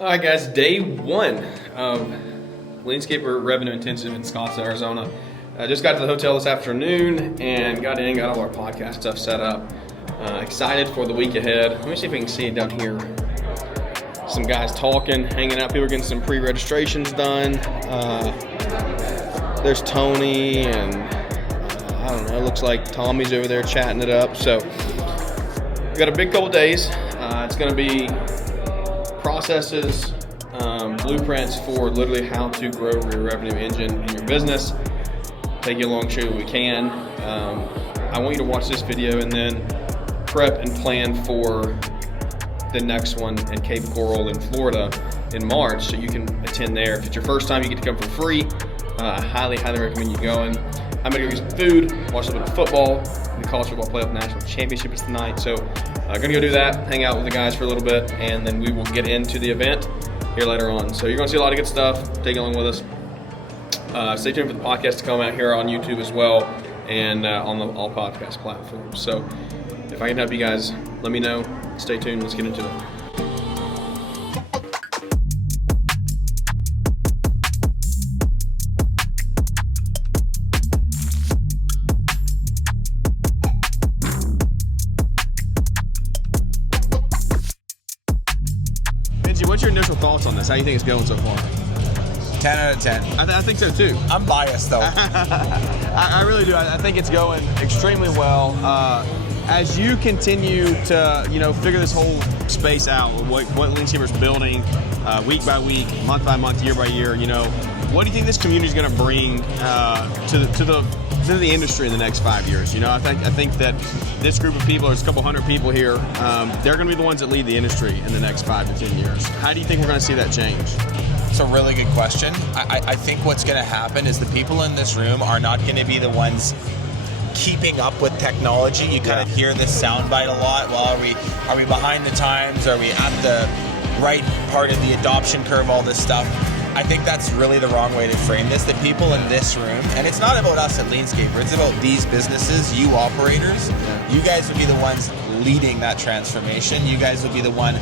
All right, guys, day one of LeanScaper Revenue Intensive in Scottsdale, Arizona. I just got to the hotel this afternoon and got all our podcast stuff set up. Excited for the week ahead. Let me see if we can see it down here. Some guys talking, hanging out. People are getting some pre-registrations done. There's Tony and I don't know, it looks like Tommy's over there chatting it up. So we've got a big couple days. It's going to be processes, blueprints for literally how to grow your revenue engine in your business. Take you along, show you what we can. I want you to watch this video and then prep and plan for the next one in Cape Coral in Florida in March, so you can attend there. If it's your first time, you get to come for free. I highly recommend you going. I'm gonna go get some food, watch a little bit of football. The college football playoff national championship is tonight, so I'm gonna go do that, hang out with the guys for a little bit, and then we will get into the event here later on. So you're gonna see a lot of good stuff. Take it along with us. Stay tuned for the podcast to come out here on YouTube as well, and on all podcast platforms. So if I can help you guys, let me know. Stay tuned. Let's get into it. What's your initial thoughts on this? How do you think it's going so far? 10 out of 10. I think so too. I'm biased though. I really do. I think it's going extremely well. As you continue to figure this whole space out, what LeanScaper's building week by week, month by month, year by year, what do you think this community is going to bring to the industry in the next 5 years? I think that this group of people, there's a couple hundred people here, they're going to be the ones that lead the industry in the next 5 to 10 years. How do you think we're going to see that change? It's a really good question. I think what's going to happen is the people in this room are not going to be the ones keeping up with technology. You kind of hear this soundbite a lot. Well, are we behind the times? Are we at the right part of the adoption curve? All this stuff. I think that's really the wrong way to frame this. The people in this room, and it's not about us at LeanScaper, it's about these businesses, you operators. You guys will be the ones leading that transformation. You guys will be the one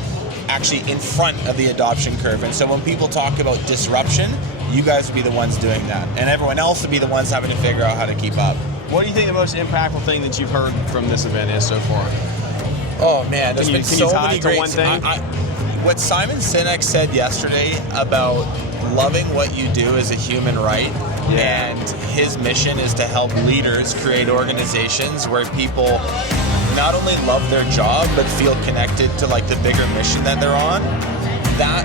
actually in front of the adoption curve. And so when people talk about disruption, you guys will be the ones doing that. And everyone else will be the ones having to figure out how to keep up. What do you think the most impactful thing that you've heard from this event is so far? Oh man, there's been so many great one thing? What Simon Sinek said yesterday about loving what you do is a human right, and his mission is to help leaders create organizations where people not only love their job but feel connected to like the bigger mission that they're on. That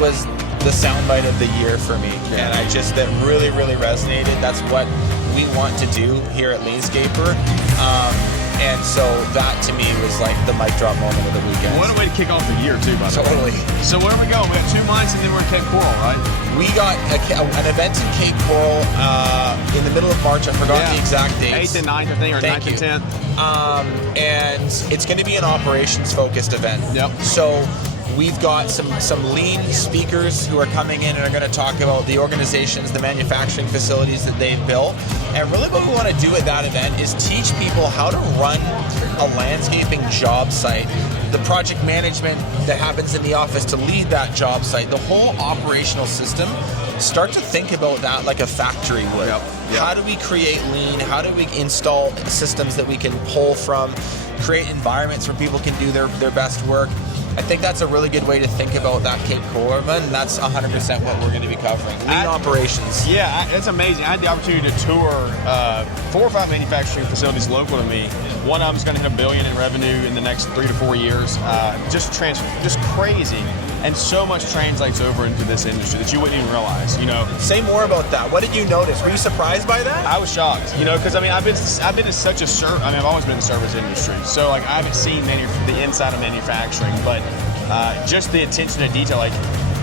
was the soundbite of the year for me, and that really resonated. That's what we want to do here at LeanScaper. And so that to me was like the mic drop moment of the weekend. What a way to kick off the year too, by the way. Totally. So where are we going? We got 2 months and then we're in Cape Coral, right? We got an event in Cape Coral in the middle of March. I forgot the exact dates. 8th and 9th, I think, or Thank 9th you. and 10th. And it's going to be an operations-focused event. Yep. So we've got some lean speakers who are coming in and are going to talk about the organizations, the manufacturing facilities that they've built. And really what we want to do at that event is teach people how to run a landscaping job site, the project management that happens in the office to lead that job site, the whole operational system. Start to think about that like a factory would. Yep. How do we create lean? How do we install systems that we can pull from, create environments where people can do their best work? I think that's a really good way to think about that Cape Coral event, and that's 100% what we're going to be covering. Lean operations. Yeah, it's amazing. I had the opportunity to tour 4 or 5 manufacturing facilities local to me. One of them is going to hit $1 billion in revenue in the next 3 to 4 years. Just crazy. And so much translates over into this industry that you wouldn't even realize, Say more about that. What did you notice? Were you surprised by that? I was shocked, because I've been in such a I've always been in the service industry, so like I haven't seen the inside of manufacturing, but just the attention to detail, like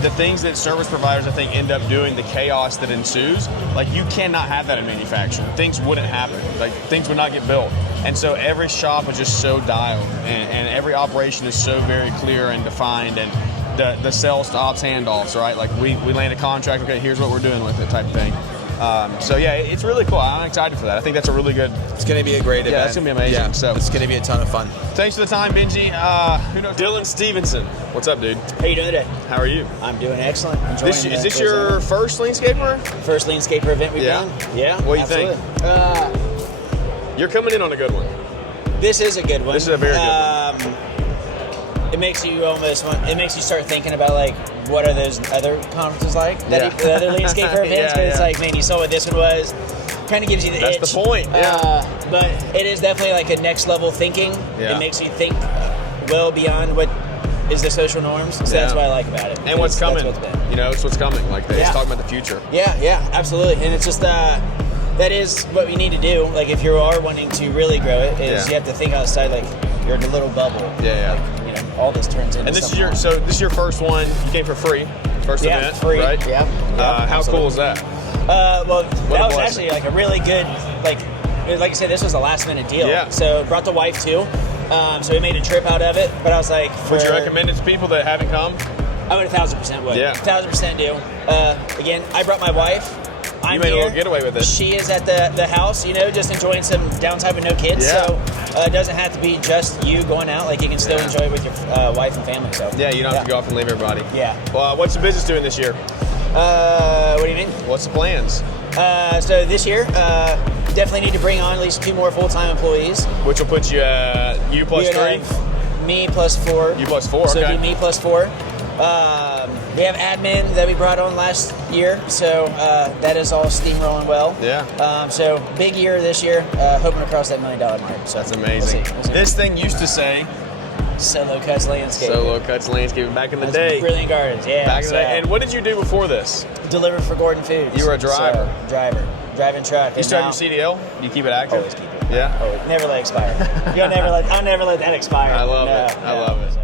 the things that service providers I think end up doing, the chaos that ensues, like you cannot have that in manufacturing. Things wouldn't happen, like things would not get built, and so every shop is just so dialed, and every operation is so very clear and defined, and the sales to ops handoffs, right? Like we land a contract, okay, here's what we're doing with it type of thing. So yeah, it's really cool. I'm excited for that. I think that's a really good. It's going to be a great event. Yeah, it's going to be amazing. Yeah, so it's going to be a ton of fun. Thanks for the time, Benji. Who knows? Dylan Stevenson. What's up, dude? How you doing today? How are you? I'm doing excellent. Enjoying Is this your first LeanScaper? first LeanScaper event we've done? Yeah. What do you absolutely. think? You're coming in on a good one. This is a good one. This is a very good one. It makes you it makes you start thinking about like what are those other conferences like? The other LeanScaper events, but it's like, man, you saw what this one was. Kind of gives you the itch. That's the point. Yeah. But it is definitely like a next level thinking. Yeah. It makes you think well beyond what is the social norms. So that's what I like about it. And what's coming? That's what's been. You know, it's what's coming. Like it's talking about the future. Yeah, absolutely. And it's just that is what we need to do. Like if you are wanting to really grow it, is you have to think outside like you're in a little bubble. Yeah. Like, you know, all this turns into. And this is your first one. You came for free. First event, free. right? Yeah. How absolutely. cool is that? Well, that was actually like a really good, like I said, this was a last minute deal. Yeah. So brought the wife too. So we made a trip out of it. But I was like, would you recommend it to people that haven't come? I would 1,000% would. Yeah. 1,000% do. Again, I brought my wife. You made a little getaway with it. She is at the house, you know, just enjoying some downtime with no kids. Yeah. So it doesn't have to be just you going out. Like you can still enjoy it with your wife and family. So yeah, you don't have to go off and leave everybody. Yeah. Well, what's the business doing this year? What do you mean? What's the plans? So this year, definitely need to bring on at least 2 more full-time employees. Which will put you at you plus 3? Me plus 4. You plus 4, So okay. it'd be me plus 4. We have admin that we brought on last year, so that is all steamrolling well. Yeah. So big year this year, hoping to cross that $1 million mark. So that's amazing. We'll see. This thing used to say Solo Cuts Landscaping. Solo Cuts Landscaping back in the That's day. Brilliant Gardens, yeah. Back in the day. And what did you do before this? Deliver for Gordon Foods. You were a driver. So, driving truck. You still have your CDL? You keep it active? Always keep it. Yeah. Always. Never let it expire. I'll never let that expire. I love it. I love it.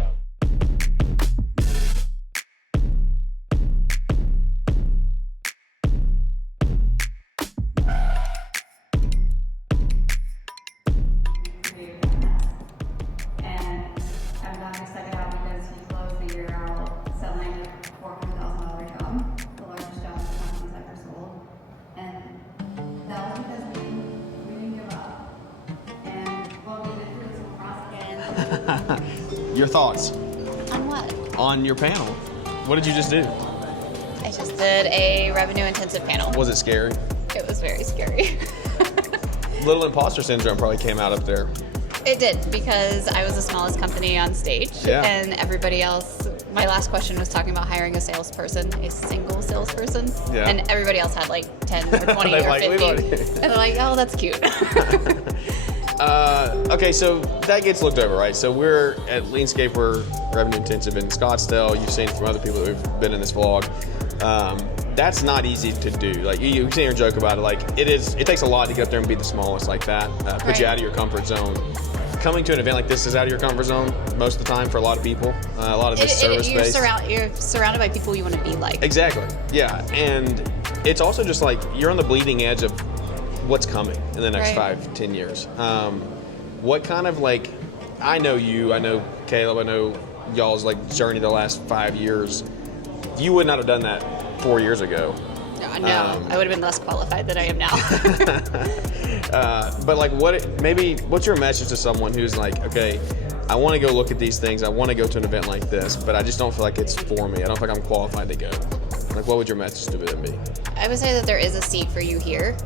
Your thoughts On what? on your panel? What did you just do? I just did a revenue intensive panel. Was it scary? It was very scary. Little imposter syndrome probably came out up there. It did, because I was the smallest company on stage, and everybody else, my last question was talking about hiring a salesperson, a single salesperson, and everybody else had like 10 or 20 or 50. And they're like, oh, that's cute. Okay, so that gets looked over, right? So we're at LeanScaper Revenue Intensive in Scottsdale. You've seen from other people who've been in this vlog. That's not easy to do. Like you can hear a joke about it. Like it takes a lot to get up there and be the smallest like that. Put you out of your comfort zone. Coming to an event like this is out of your comfort zone most of the time for a lot of people. A lot of this service-based. You're surrounded by people you want to be like. Exactly. Yeah, and it's also just like you're on the bleeding edge of what's coming in the next 5-10 years. What kind of like, I know you, I know Caleb, I know y'all's like journey the last 5 years. You would not have done that 4 years ago. No, I would have been less qualified than I am now. But like, what's your message to someone who's like, okay, I want to go look at these things, I want to go to an event like this, but I just don't feel like it's for me. I don't feel like I'm qualified to go. Like, what would your message to them be? I would say that there is a seat for you here.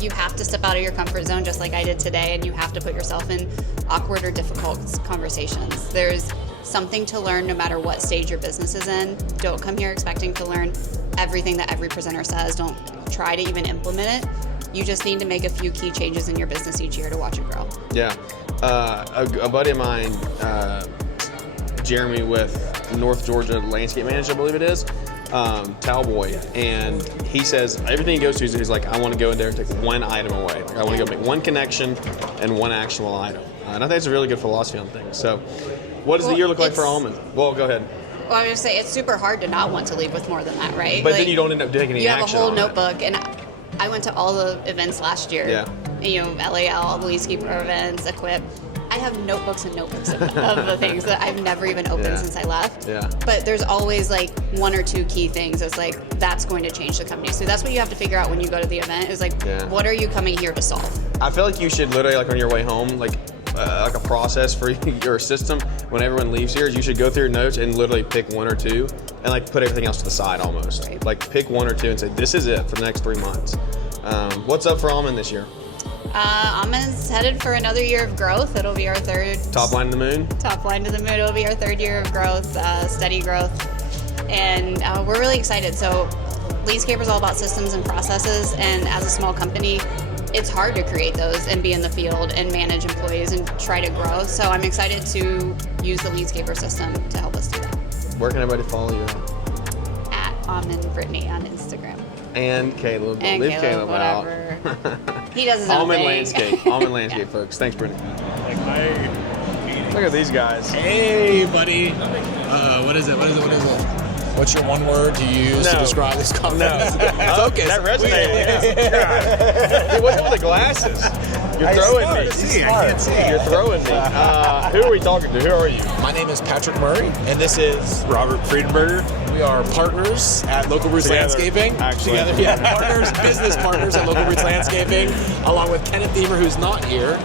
You have to step out of your comfort zone just like I did today, and you have to put yourself in awkward or difficult conversations. There's something to learn no matter what stage your business is in. Don't come here expecting to learn everything that every presenter says. Don't try to even implement it. You just need to make a few key changes in your business each year to watch it grow. Yeah. A buddy of mine, Jeremy with North Georgia Landscape Manager, I believe it is, Talboy, and he says everything he goes to, he's like, I want to go in there and take one item away. Like, I want to go make one connection and one actionable item. And I think it's a really good philosophy on things. So what does the year look like for Almond? Well, go ahead. Well, I was going to say, it's super hard to not want to leave with more than that, right? But then you don't end up taking any action. You have a whole notebook, and I went to all the events last year. Yeah. You know, LAL, LeanScaper events, Equip. I have notebooks and notebooks of the things that I've never even opened since I left. Yeah. But there's always like one or two key things that's like, that's going to change the company. So that's what you have to figure out when you go to the event is like, what are you coming here to solve? I feel like you should literally, like on your way home, like a process for your system when everyone leaves here is you should go through your notes and literally pick one or two and like put everything else to the side almost. Right. Like pick one or two and say, this is it for the next 3 months. What's up for Almond this year? Almond's headed for another year of growth. It'll be our third. Top line to the moon? Top line to the moon. It'll be our third year of growth, steady growth. And we're really excited. So LeanScaper is all about systems and processes. And as a small company, it's hard to create those and be in the field and manage employees and try to grow. So I'm excited to use the LeanScaper system to help us do that. Where can everybody follow you at? At Almond Brittany on Instagram. And Caleb. And Leave Caleb out. whatever. He does his own Almond thing. Landscape. Almond Landscape, folks. Thanks, Brittany. Look at these guys. Hey, buddy. What is it? What's your one word to use to describe this conference? Focus. That resonated. Hey, what's up with the glasses? You're throwing me. I can't see. You're throwing me. Who are we talking to? Who are you? My name is Patrick Murray, and this is Robert Friedenberger. we are partners at Local Roots Together, Landscaping. actually. Together, yeah, partners, business partners at Local Roots Landscaping, along with Kenneth Deemer, who's not here,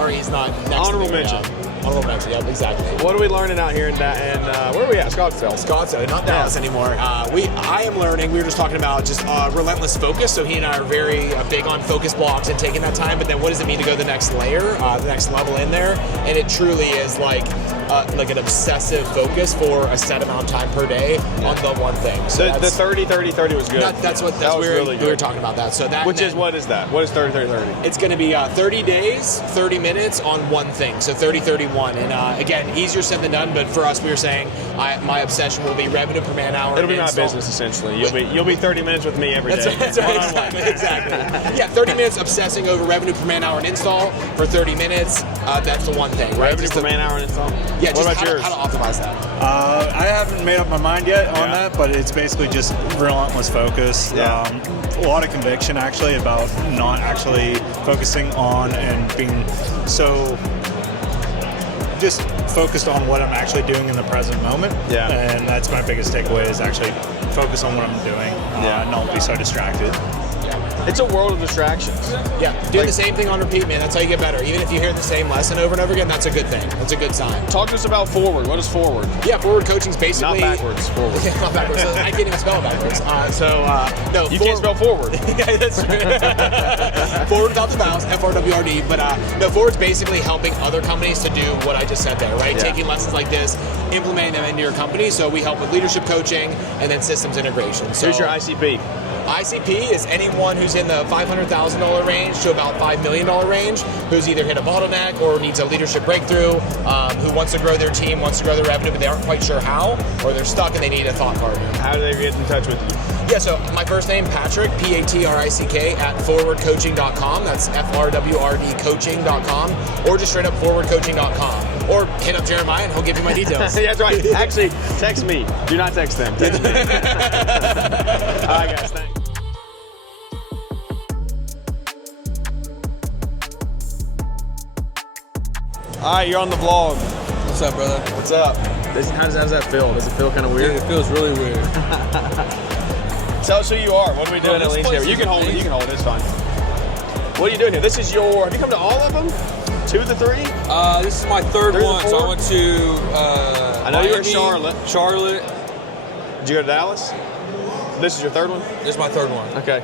or he's not next Honorable to me. mention. Honorable mention, yep, exactly. What are we learning out here in where are we at? Scottsdale. Scottsdale, not Dallas anymore. I am learning. We were just talking about just relentless focus. So he and I are very big on focus blocks and taking that time. But then, what does it mean to go the next layer, the next level in there? And it truly is like an obsessive focus for a set amount of time per day on the one thing. So The 30-30-30 was good. that's what that was really we good. were talking about that. So that What is that? What is 30-30-30? it's going to be 30 days, 30 minutes on one thing. So 30-31. And again, easier said than done. But for us, we were saying my obsession will be revenue per man hour. It'll be my install. business essentially. You'll be 30 minutes with me every day. That's right, exactly. Yeah, 30 minutes obsessing over revenue per man hour and install for 30 minutes. That's the one thing, right? Revenue per man hour and install. Yeah, What just about yours? how to optimize that. I haven't made up my mind yet on that, but it's basically just relentless focus. Yeah. A lot of conviction actually about not actually focusing on and being so just focused on what I'm actually doing in the present moment. Yeah. And that's my biggest takeaway is actually focus on what I'm doing and not be so distracted. It's a world of distractions. Yeah, doing the same thing on repeat, man. That's how you get better. Even if you hear the same lesson over and over again, that's a good thing. That's a good sign. Talk to us about forward. What is forward? Yeah, forward coaching is basically Not backwards. Forward. Yeah, not backwards. So I can't even spell it backwards. No, You can't spell forward. Yeah, that's true. Forward without the vowels, FRWRD. But no, forward's basically helping other companies to do what I just said there, right? Yeah. Taking lessons like this, implementing them into your company. So we help with leadership coaching and then systems integration. So Who's your ICP? ICP is anyone who's in the $500,000 range to about $5 million range, who's either hit a bottleneck or needs a leadership breakthrough, who wants to grow their team, wants to grow their revenue, but they aren't quite sure how, or they're stuck and they need a thought partner. How do they get in touch with you? Yeah, so my first name, Patrick, Patrick, at forwardcoaching.com. That's FRWRD coaching.com, or just straight up forwardcoaching.com. Or hit up Jeremiah and he'll give you my details. Yeah, that's right. Actually, text me. Do not text them. Text me. All right, guys. Thanks. All right, you're on the vlog. What's up, brother? What's up? How does that feel? Does it feel kind of weird? It feels really weird. Tell us who you are. What are we doing at this place LeanScaper? You is can hold it. You amazing. can hold it. It's fine. What are you doing here? This is your. Have you come to all of them? 2 of the 3? This is my third Third or one. So I fourth? went to I know you were in Miami, Charlotte. Did you go to Dallas? This is your 3rd one. This is my third one. Okay.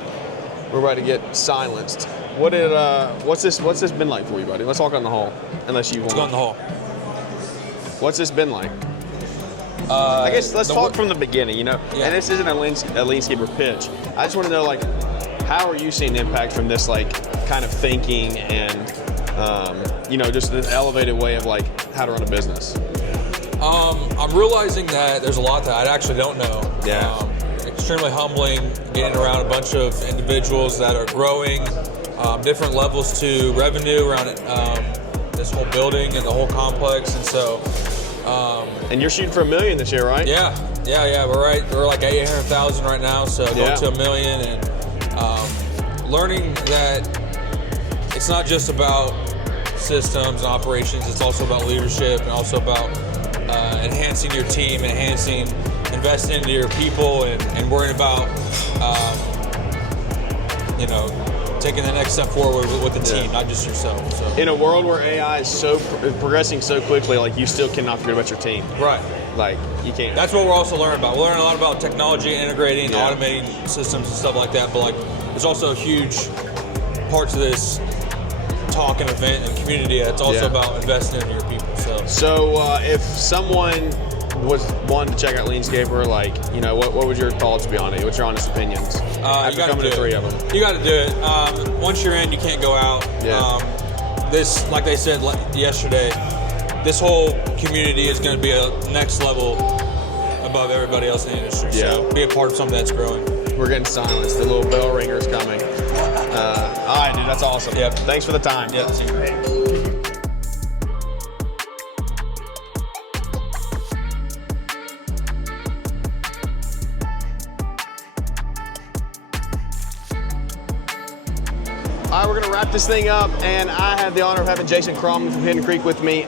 We're about to get silenced. What's this been like for you, buddy? Let's walk on the hall. Unless you want. Let's go in the hall. What's this been like? I guess let's talk from the beginning, you know? Yeah. And this isn't a LeanScaper pitch. I just want to know, like, how are you seeing impact from this, like, kind of thinking and, just an elevated way of, like, how to run a business? I'm realizing that there's a lot that I actually don't know. Yeah. Extremely humbling getting around a bunch of individuals that are growing, different levels to revenue around this whole building and the whole complex. And so, And you're shooting for $1 million this year, right? yeah. We're like 800,000 right now, so going to $1 million, and learning that it's not just about systems and operations. It's also about leadership and also about enhancing your team, investing into your people, and worrying about taking the next step forward with the team, not just yourself. So. In a world where AI is progressing so quickly, like, you still cannot forget about your team. Right. Like, you can't. That's what we're also learning about. We're learning a lot about technology, integrating, automating systems and stuff like that. But like, there's also huge parts of this talk and event and community. It's also about investing in your people. So if someone was wanting to check out LeanScaper, like, what would your thoughts be on it? What's your honest opinions? You got to do 3 it. of them. You got to do it. Once you're in, you can't go out. This, like they said yesterday, this whole community is going to be a next level above everybody else in the industry. So be a part of something that's growing. We're getting silenced. The little bell ringer is coming. All right, dude, that's awesome. Yep. Thanks for the time. Yep. All right, we're going to wrap this thing up, and I have the honor of having Jason Crumb from Hidden Creek with me.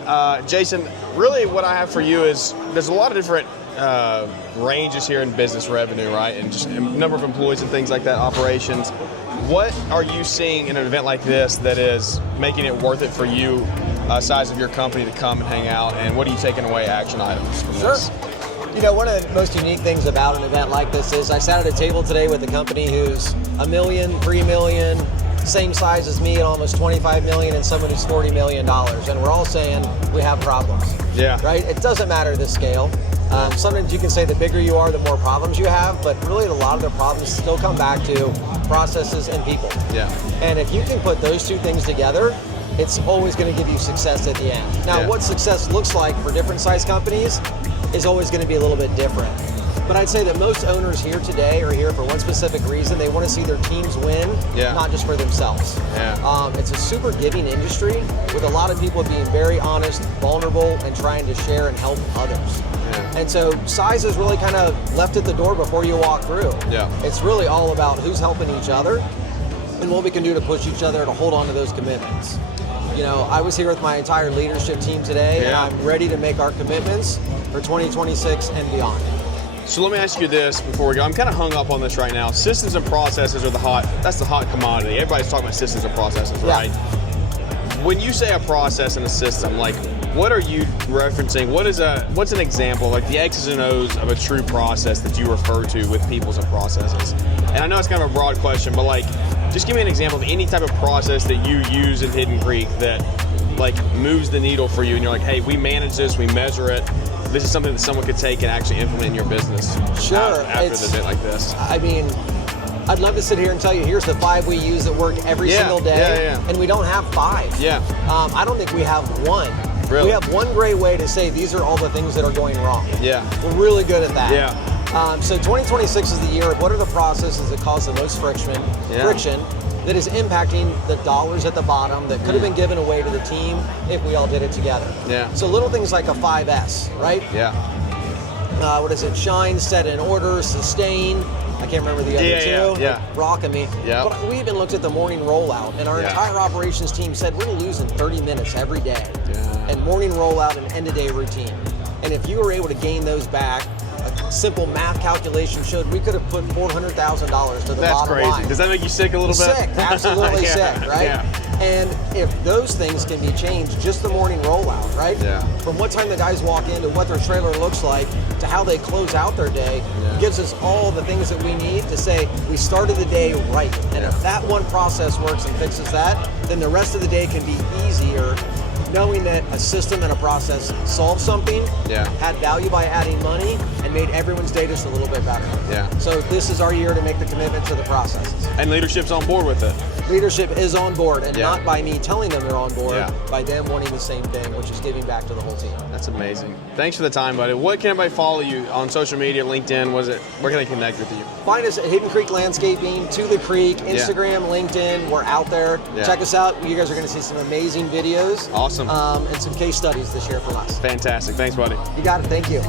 Jason, really what I have for you is there's a lot of different ranges here in business revenue, right? And just a number of employees and things like that, operations. What are you seeing in an event like this that is making it worth it for you, size of your company, to come and hang out? And what are you taking away action items from this? One of the most unique things about an event like this is I sat at a table today with a company who's $1 million, $3 million, same size as me at almost $25 million, and someone who's $40 million. And we're all saying we have problems. Yeah. Right? It doesn't matter the scale. Sometimes you can say the bigger you are, the more problems you have, but really a lot of the problems still come back to processes and people. Yeah. And if you can put those two things together, it's always going to give you success at the end. Now, what success looks like for different size companies is always going to be a little bit different. But I'd say that most owners here today are here for one specific reason. They want to see their teams win, not just for themselves. It's a super giving industry with a lot of people being very honest, vulnerable, and trying to share and help others. And so size is really kind of left at the door before you walk through. It's really all about who's helping each other and what we can do to push each other to hold on to those commitments. I was here with my entire leadership team today, and I'm ready to make our commitments for 2026 and beyond. So let me ask you this before we go. I'm kind of hung up on this right now. Systems and processes are that's the hot commodity. Everybody's talking about systems and processes, right? When you say a process and a system, like, what are you referencing? What's an example, like the X's and O's of a true process that you refer to with peoples and processes? And I know it's kind of a broad question, but like, just give me an example of any type of process that you use in Hidden Creek that like moves the needle for you, and you're like, hey, we manage this, we measure it. This is something that someone could take and actually implement in your business. Sure. After an event like this. I mean, I'd love to sit here and tell you, here's the 5 we use that work every single day, and we don't have 5. I don't think we have one. Really? We have one great way to say these are all the things that are going wrong. We're really good at that. So 2026 is the year of what are the processes that cause the most friction that is impacting the dollars at the bottom that could have been given away to the team if we all did it together. So little things like a 5S, right? What is it? Shine, set in order, sustain. I can't remember the other two. Rocking me. But we even looked at the morning rollout, and our entire operations team said we're losing 30 minutes every day. And morning rollout and end-of-day routine. And if you were able to gain those back, a simple math calculation showed we could have put $400,000 to the bottom line. That's crazy. Does that make you sick a little bit? Sick, absolutely sick, right? And if those things can be changed, just the morning rollout, right? From what time the guys walk in to what their trailer looks like to how they close out their day, gives us all the things that we need to say we started the day right. And if that one process works and fixes that, then the rest of the day can be easier, knowing that a system and a process solved something, had value by adding money, and made everyone's day just a little bit better. So this is our year to make the commitment to the processes. And leadership's on board with it. Leadership is on board, and not by me telling them they're on board, by them wanting the same thing, which is giving back to the whole team. That's amazing. Thanks for the time, buddy. What can everybody follow you on social media, LinkedIn? Where can they connect with you? Find us at Hidden Creek Landscaping, To the Creek, Instagram, LinkedIn. We're out there. Check us out. You guys are going to see some amazing videos. Awesome. And some case studies this year from us. Fantastic. Thanks, buddy. You got it. Thank you.